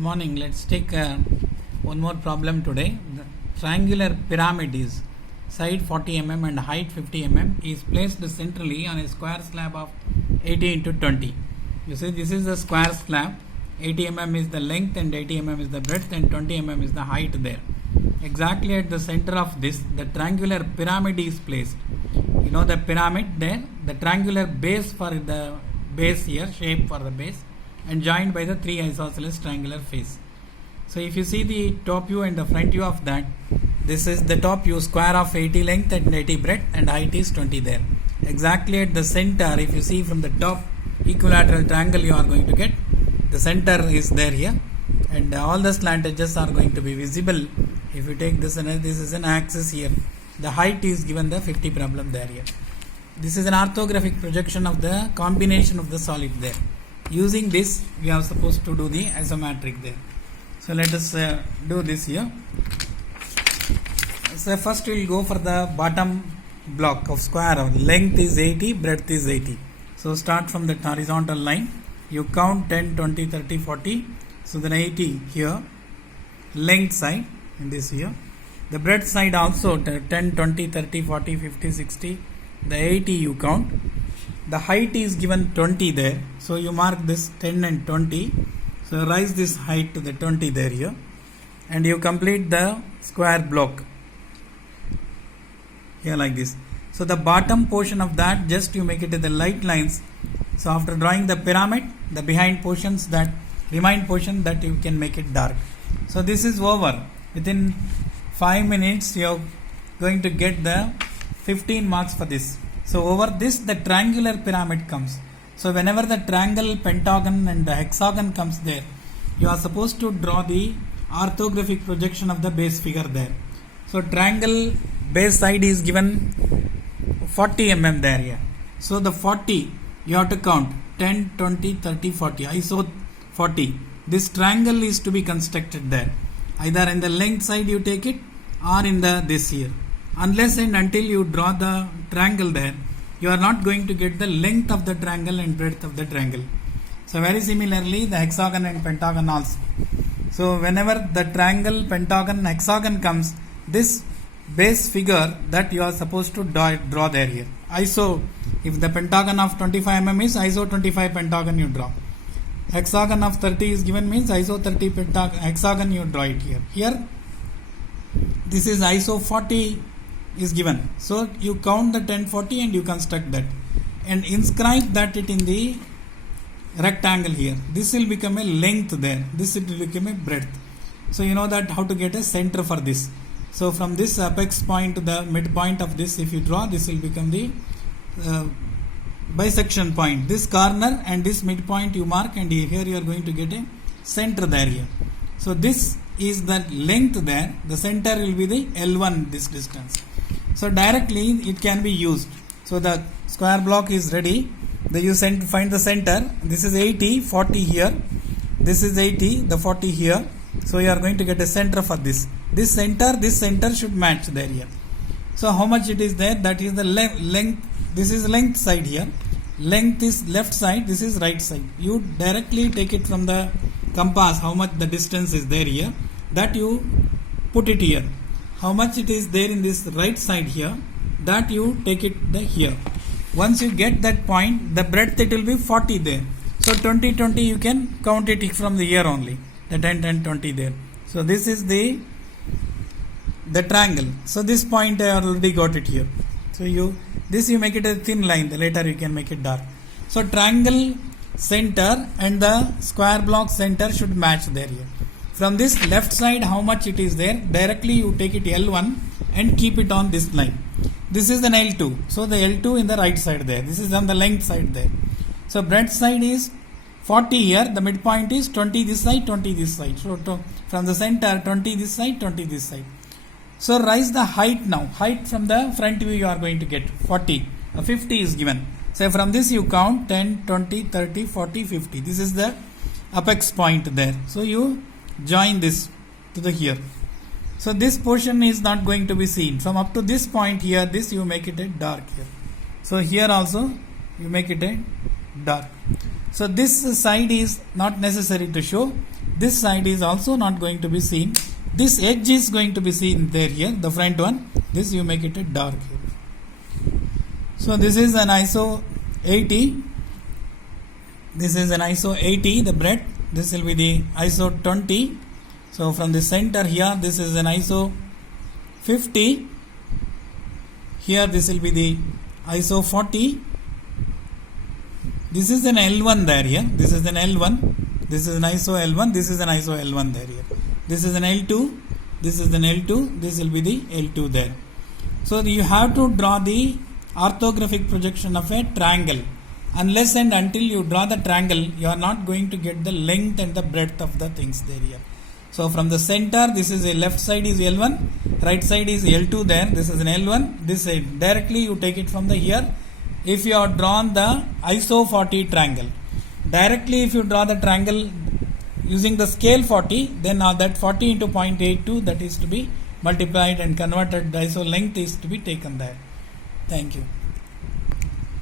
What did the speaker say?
Good morning. Let's take one more problem today. The triangular pyramid is side 40 mm and height 50 mm is placed centrally on a square slab of 80 into 20. You see, this is a square slab. 80 mm is the length and 80 mm is the breadth and 20 mm is the height there. Exactly at the center of this, the triangular pyramid is placed. You know the pyramid there, the triangular base for the base here, shape for the base, and joined by the three isosceles triangular face. So if you see the top view and the front view of that, this is the top view, square of 80 length and 80 breadth and height is 20 there. Exactly at the center, if you see from the top equilateral triangle, you are going to get the center is there here, and all the slant edges are going to be visible. If you take this, and this is an axis here, the height is given the 50 problem there here. This is an orthographic projection of the combination of the solid there. Using this, we are supposed to do the isometric there. So let us do this here. So first we will go for the bottom block of square. Length is 80, breadth is 80. So start from the horizontal line. You count 10, 20, 30, 40. So then 80 here. Length side in this here. The breadth side also 10, 20, 30, 40, 50, 60. The 80 you count. The height is given 20 there. So you mark this 10 and 20. So raise this height to the 20 there here. And you complete the square block. Here like this. So the bottom portion of that, just you make it the light lines. So after drawing the pyramid, the behind portions, that remain portion, that you can make it dark. So this is over. Within 5 minutes you are going to get the 15 marks for this. So over this, the triangular pyramid comes. So whenever the triangle, pentagon and the hexagon comes there, you are supposed to draw the orthographic projection of the base figure there. So triangle base side is given 40 mm there here. So the 40 you have to count 10, 20, 30, 40. ISO 40. This triangle is to be constructed there. Either in the length side you take it or in the this here. Unless and until you draw the triangle there, you are not going to get the length of the triangle and breadth of the triangle. So very similarly, the hexagon and pentagon also. So whenever the triangle, pentagon, hexagon comes, this base figure that you are supposed to draw there here. ISO, if the pentagon of 25 mm is ISO 25 pentagon you draw. Hexagon of 30 is given means ISO 30 hexagon you draw it here. Here, this is ISO 40 is given. So you count the 1040 and you construct that and inscribe that it in the rectangle here. This will become a length there. This will become a breadth. So you know that how to get a center for this. So from this apex point to the midpoint of this, if you draw, this will become the bisection point. This corner and this midpoint you mark, and here you are going to get a center there here. So this is the length there. The center will be the L1 this distance. So directly it can be used. So the square block is ready. You find the center. This is 80, 40 here. This is 80, the 40 here. So you are going to get a center for this. This center should match there here. So how much it is there? That is the length. This is length side here. Length is left side. This is right side. You directly take it from the compass. How much the distance is there here? That you put it here. How much it is there in this right side here? That you take it here. Once you get that point, the breadth it will be 40 there. So 20, 20 you can count it from the here only. The 10, 10, 20 there. So this is the triangle. So this point I already got it here. So you make it a thin line. Later you can make it dark. So triangle center and the square block center should match there here. From this left side, how much it is there? Directly you take it L1 and keep it on this line. This is an L2. So the L2 in the right side there. This is on the length side there. So breadth side is 40 here. The midpoint is 20 this side, 20 this side. So from the center, 20 this side, 20 this side. So raise the height now. Height from the front view you are going to get 40. 50 is given. So from this you count 10, 20, 30, 40, 50. This is the apex point there. So you join this to the here. So this portion is not going to be seen. From up to this point here, this you make it a dark here. So here also you make it a dark. So this side is not necessary to show. This side is also not going to be seen. This edge is going to be seen there here, the front one. This you make it a dark here. So this is an ISO 80. This is an ISO 80, the breadth. This will be the ISO 20. So from the center here, this is an ISO 50. Here this will be the ISO 40. This is an L1 there here. This is an L1. This is an ISO L1. This is an ISO L1 there here. This is an L2. This is an L2. This will be the L2 there. So you have to draw the orthographic projection of a triangle. Unless and until you draw the triangle, you are not going to get the length and the breadth of the things there here. So from the center, this is a left side is L1, right side is L2 there. This is an L1. This side directly you take it from the here. If you have drawn the ISO 40 triangle, directly if you draw the triangle using the scale 40, then that 40 into 0.82, that is to be multiplied and converted. The ISO length is to be taken there. Thank you.